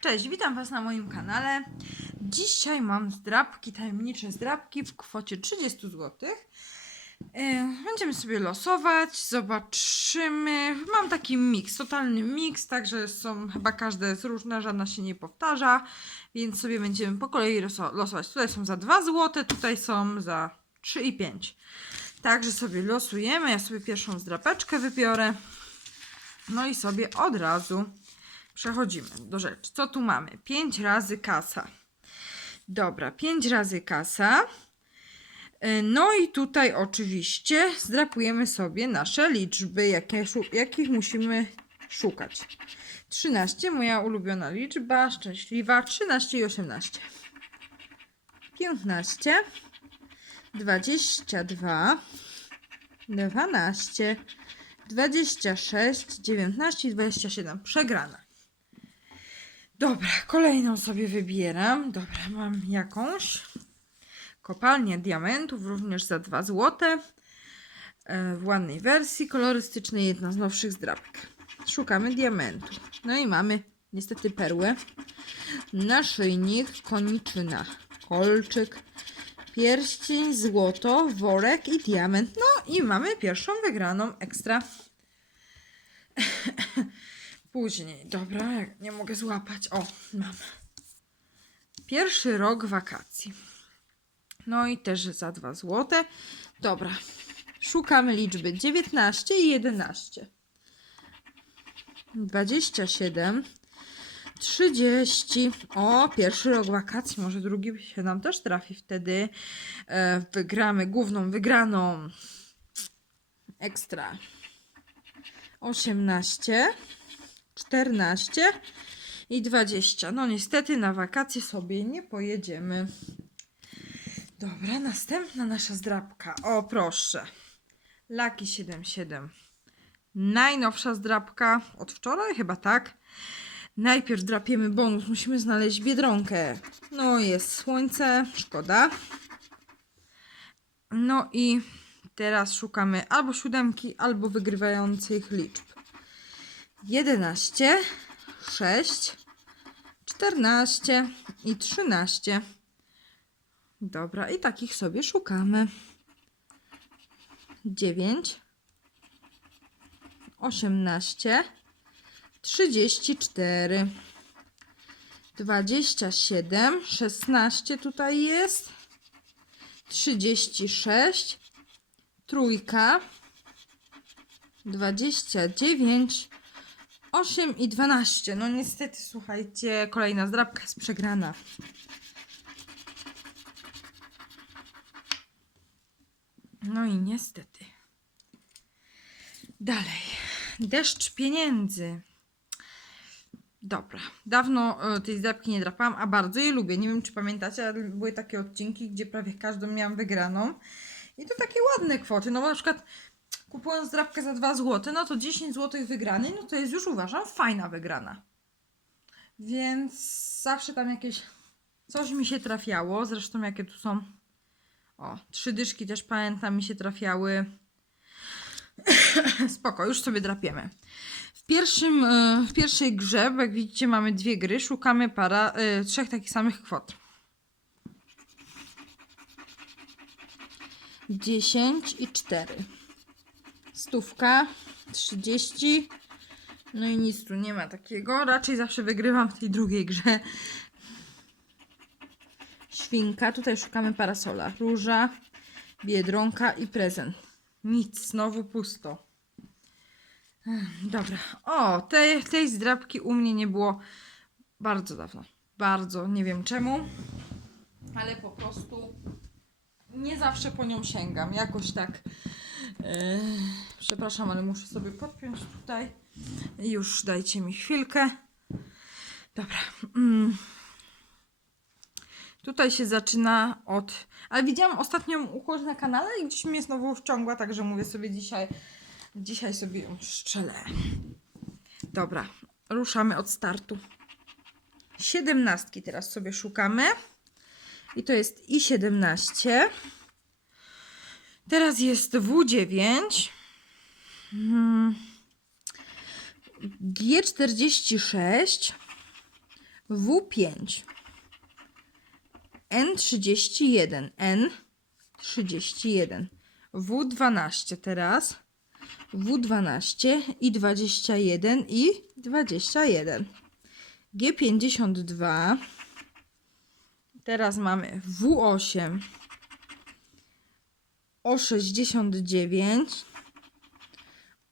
Cześć, witam Was na moim kanale. Dzisiaj mam zdrabki, tajemnicze zdrabki w kwocie 30 zł. Będziemy sobie losować, zobaczymy. Mam taki miks, totalny miks, także są chyba każde jest różne, żadna się nie powtarza, więc sobie będziemy po kolei loso- losować. Tutaj są za 2 zł, tutaj są za 3 i 5. Także sobie losujemy. Ja sobie pierwszą zdrapeczkę wybiorę. No i sobie od razu przechodzimy do rzeczy. Co tu mamy? 5 razy kasa. Dobra, 5 razy kasa. Y, No i tutaj oczywiście zdrapujemy sobie nasze liczby, jakie, jakich musimy szukać. 13, moja ulubiona liczba, szczęśliwa, 13 i 18. 15, 22, 12, 26, 19 i 27. Przegrana. Dobra, kolejną sobie wybieram. Dobra, mam jakąś. Kopalnię diamentów, również za 2 zł. E, W ładnej wersji, kolorystycznej, jedna z nowszych zdrabek. Szukamy diamentu. No i mamy niestety perłę. Naszyjnik, koniczyna, kolczyk, pierścień, złoto, worek i diament. No i mamy pierwszą wygraną ekstra. Później, dobra, jak nie mogę złapać. O, mam. Pierwszy rok wakacji. No i też za 2 złote. Dobra, szukamy liczby 19 i 11. 27, 30. O, pierwszy rok wakacji, może drugi się nam też trafi wtedy. E, wygramy główną wygraną. Ekstra. 18, 14 i 20. No niestety na wakacje sobie nie pojedziemy. Dobra, następna nasza zdrabka. O, proszę. Lucky 77. Najnowsza zdrabka od wczoraj, chyba tak. Najpierw drapiemy bonus. Musimy znaleźć biedronkę. No, jest słońce, szkoda. No i teraz szukamy albo siódemki, albo wygrywających liczb. 11, 6, 14 i 13. Dobra, i takich sobie szukamy. 9, 18, 34, 27, 16 tutaj jest, 36, trójka, 29, 8 i 12. No niestety, słuchajcie, kolejna zdrabka jest przegrana. No i niestety. Dalej. Deszcz pieniędzy. Dobra. Dawno e, tej zdrabki nie drapałam, a bardzo je lubię. Nie wiem, czy pamiętacie, ale były takie odcinki, gdzie prawie każdą miałam wygraną. I to takie ładne kwoty. No na przykład kupując zdrabkę za 2 zł, no to 10 zł wygranej, no to jest już uważam fajna wygrana. Więc zawsze tam jakieś coś mi się trafiało. Zresztą jakie tu są o, trzy dyszki też pamiętam mi się trafiały. Spoko, już sobie drapiemy. W, pierwszym, e, w pierwszej grze, jak widzicie, mamy dwie gry. Szukamy para, e, trzech takich samych kwot. 10 i 4. Stówka, 30. No i nic tu nie ma takiego. Raczej zawsze wygrywam w tej drugiej grze. Świnka, tutaj szukamy parasola. Róża, biedronka i prezent. Nic, znowu pusto. Dobra. O, tej, tej zdrabki u mnie nie było bardzo dawno. Bardzo, nie wiem czemu, ale po prostu nie zawsze po nią sięgam. Jakoś tak. Yy, przepraszam, ale muszę sobie podpiąć tutaj. Już dajcie mi chwilkę. Dobra. Mm. Tutaj się zaczyna od. Ale widziałam ostatnią układ na kanale i gdzieś mnie znowu wciągła, także mówię sobie dzisiaj. Dzisiaj sobie ją strzelę. Dobra, ruszamy od startu. Siedemnastki teraz sobie szukamy. I to jest i 17. Teraz jest W9. Hmm. G46. W5, N31, N31, W12 teraz, W12 i 21 i 21, G52, teraz mamy W8, O69,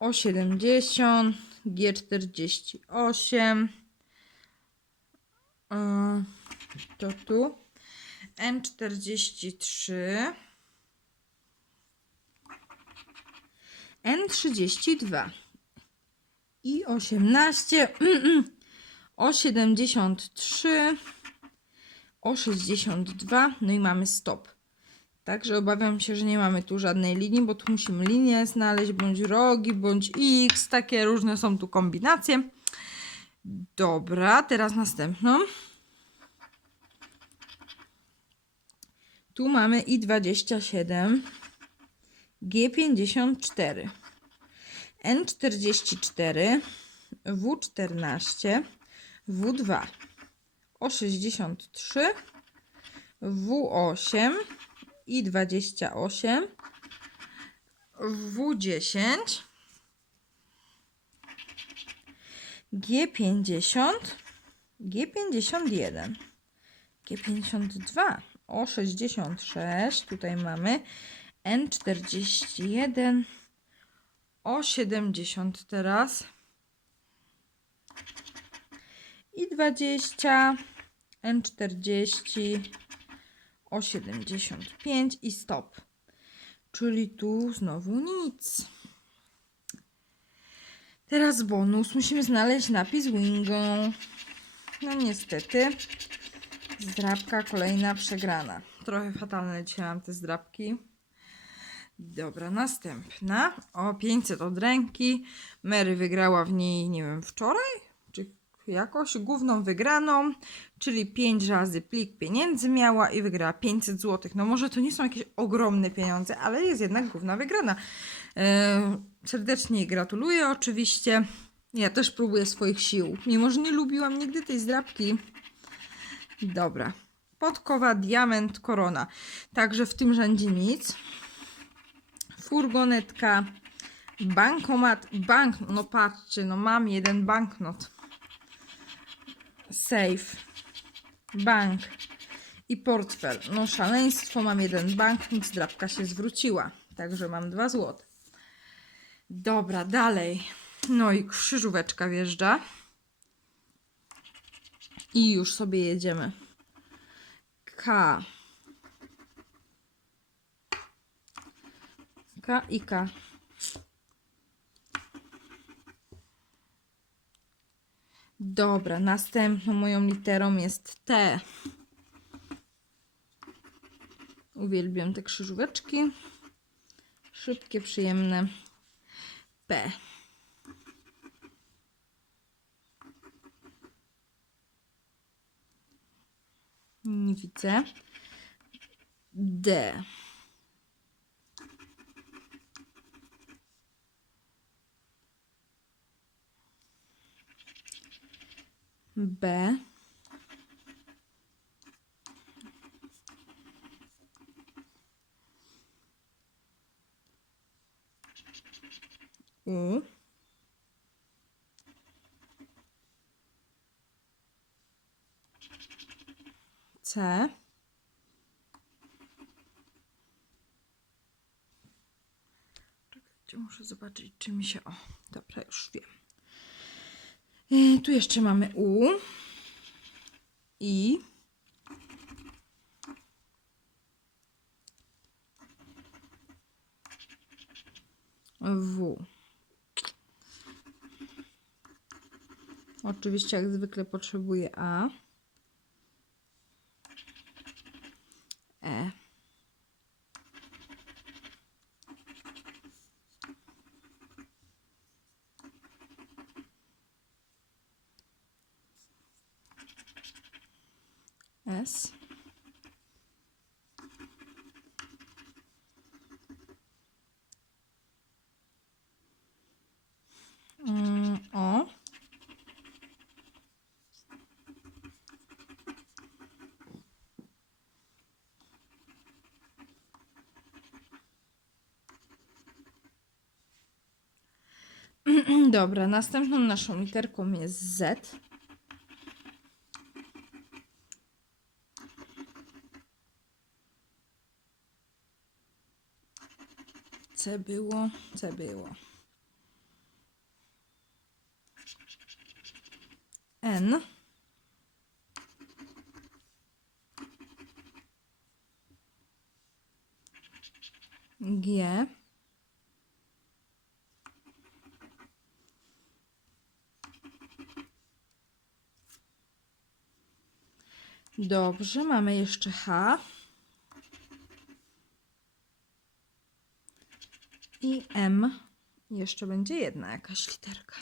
O70, G48, yy, to tu, N43, N32 i 18, O73, O62, no i mamy stop. Także obawiam się, że nie mamy tu żadnej linii, bo tu musimy linię znaleźć, bądź rogi, bądź x, takie różne są tu kombinacje. Dobra, teraz następną. Tu mamy i27, G54, N44, W14, W2, O63, W8 i 28, W10, G50, G51, G52, O66, tutaj mamy N41, O70 teraz i 20, N40, O75 i stop. Czyli tu znowu nic. Teraz bonus. Musimy znaleźć napis Wingo. No niestety. Zdrabka kolejna przegrana. Trochę fatalne dzisiaj mam te zdrabki. Dobra, następna. O 500 od ręki. Mary wygrała w niej, nie wiem, wczoraj? Jakoś główną wygraną, czyli 5 razy plik pieniędzy miała i wygrała 500 zł. No może to nie są jakieś ogromne pieniądze, ale jest jednak główna wygrana. E, serdecznie jej gratuluję oczywiście. Ja też próbuję swoich sił, mimo że nie lubiłam nigdy tej zdrabki. Dobra. Podkowa, diament, korona. Także w tym rzędzie nic. Furgonetka, bankomat, bank. No patrzcie, no mam jeden banknot. Safe, bank i portfel. No szaleństwo, mam jeden banknot, zdrabka się zwróciła. Także mam dwa złote. Dobra, dalej. No i krzyżóweczka wjeżdża. I już sobie jedziemy. K. K i K. Dobra, następną moją literą jest T. Uwielbiam te krzyżóweczki. Szybkie, przyjemne. P. Nie widzę. D. B. U. C. Czekajcie, muszę zobaczyć, czy mi się. O, dobra, już wiem. Y, Tu jeszcze mamy U. I. W. Oczywiście, jak zwykle, potrzebuję A. E. S. Mm, O. Dobra, następną naszą literką jest Z. C było, C było. N. G. Dobrze, mamy jeszcze H. I M. Jeszcze będzie jedna jakaś literka.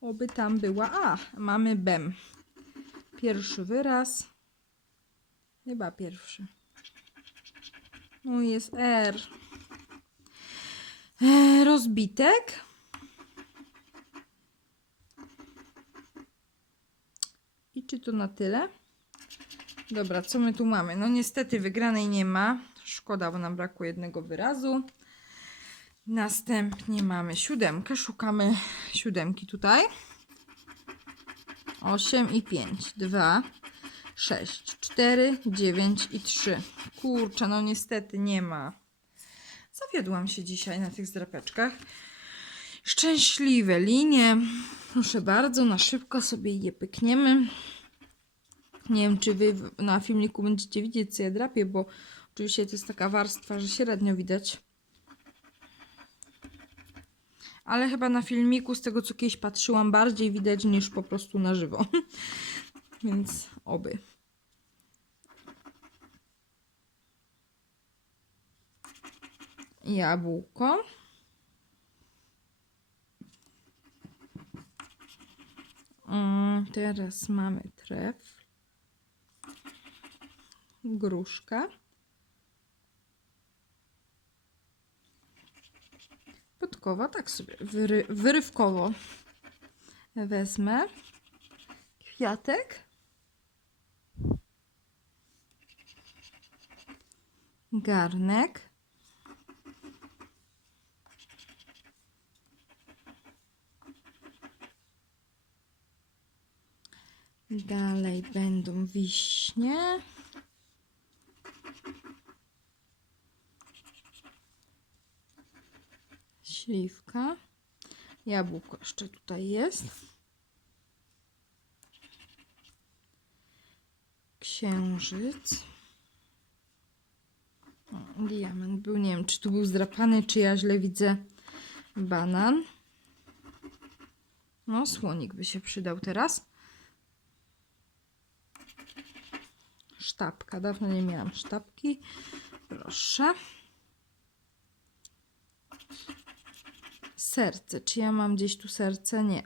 Oby tam była A. Mamy BEM. Pierwszy wyraz. Chyba pierwszy. No jest R. E, rozbitek. Czy to na tyle? Dobra, co my tu mamy? No niestety wygranej nie ma. Szkoda, bo nam brakuje jednego wyrazu. Następnie mamy siódemkę. Szukamy siódemki tutaj. 8 i 5. 2, 6, 4, 9 i 3. Kurczę, no niestety nie ma. Zawiodłam się dzisiaj na tych zdrapeczkach. Szczęśliwe linie. Proszę bardzo, na szybko sobie je pykniemy. Nie wiem, czy wy na filmiku będziecie widzieć, co ja drapię, bo oczywiście to jest taka warstwa, że średnio widać. Ale chyba na filmiku, z tego co kiedyś patrzyłam, bardziej widać niż po prostu na żywo. Więc oby. Jabłko. Mm, Teraz mamy tref. Gruszka. Podkowa, tak sobie wyry, wyrywkowo wezmę. Kwiatek. Garnek. Dalej będą wiśnie. Śliwka. Jabłko jeszcze tutaj jest. Księżyc. O, diament był, nie wiem, czy tu był zdrapany, czy ja źle widzę. Banan. No, słonik by się przydał teraz. Sztabka. Dawno nie miałam sztabki. Proszę. Serce. Czy ja mam gdzieś tu serce? Nie.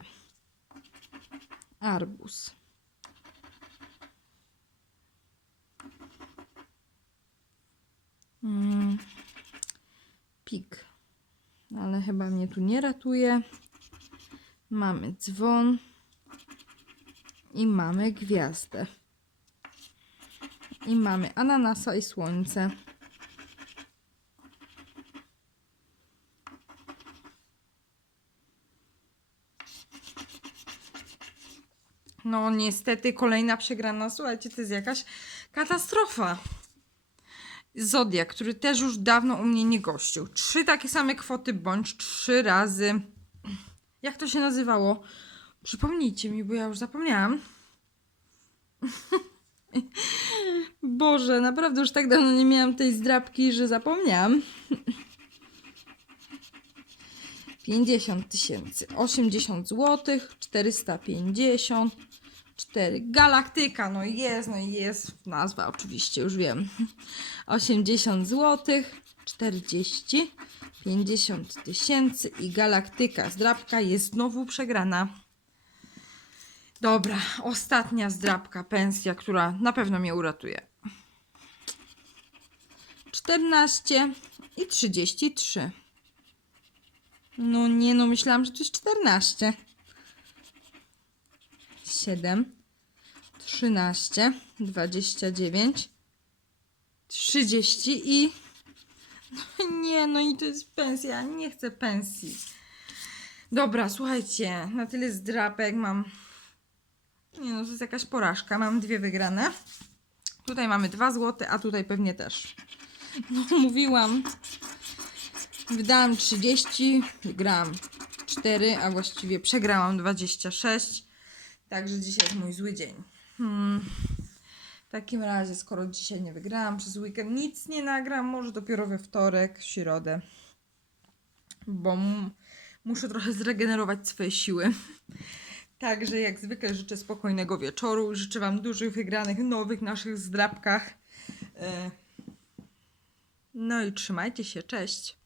Arbus. Mm. Pik. Ale chyba mnie tu nie ratuje. Mamy dzwon. I mamy gwiazdę. I mamy ananasa i słońce. No niestety kolejna przegrana. Słuchajcie, to jest jakaś katastrofa. Zodiak, który też już dawno u mnie nie gościł. Trzy takie same kwoty bądź trzy razy. Jak to się nazywało? Przypomnijcie mi, bo ja już zapomniałam. Boże, naprawdę już tak dawno nie miałam tej zdrabki, że zapomniałam. 50 tysięcy, 80 zł, 450, 4. Galaktyka, no jest, no jest nazwa oczywiście, już wiem. 80 zł, 40, 50 tysięcy i Galaktyka. Zdrabka jest znowu przegrana. Dobra, ostatnia zdrabka, pensja, która na pewno mnie uratuje. 14 i 33. No nie, no myślałam, że to jest 14. 7, 13, 29, 30 i... No nie, no i to jest pensja, nie chcę pensji. Dobra, słuchajcie, na tyle zdrapek mam. Nie no, to jest jakaś porażka. Mam dwie wygrane. Tutaj mamy 2 złote, a tutaj pewnie też. No, mówiłam. Wydałam 30, wygrałam 4, a właściwie przegrałam 26. Także dzisiaj jest mój zły dzień. Hmm. W takim razie, skoro dzisiaj nie wygrałam, przez weekend nic nie nagram, może dopiero we wtorek, w środę. Bo muszę trochę zregenerować swoje siły. Także jak zwykle życzę spokojnego wieczoru. Życzę Wam dużych wygranych nowych naszych zdrabkach. E, No i trzymajcie się, cześć.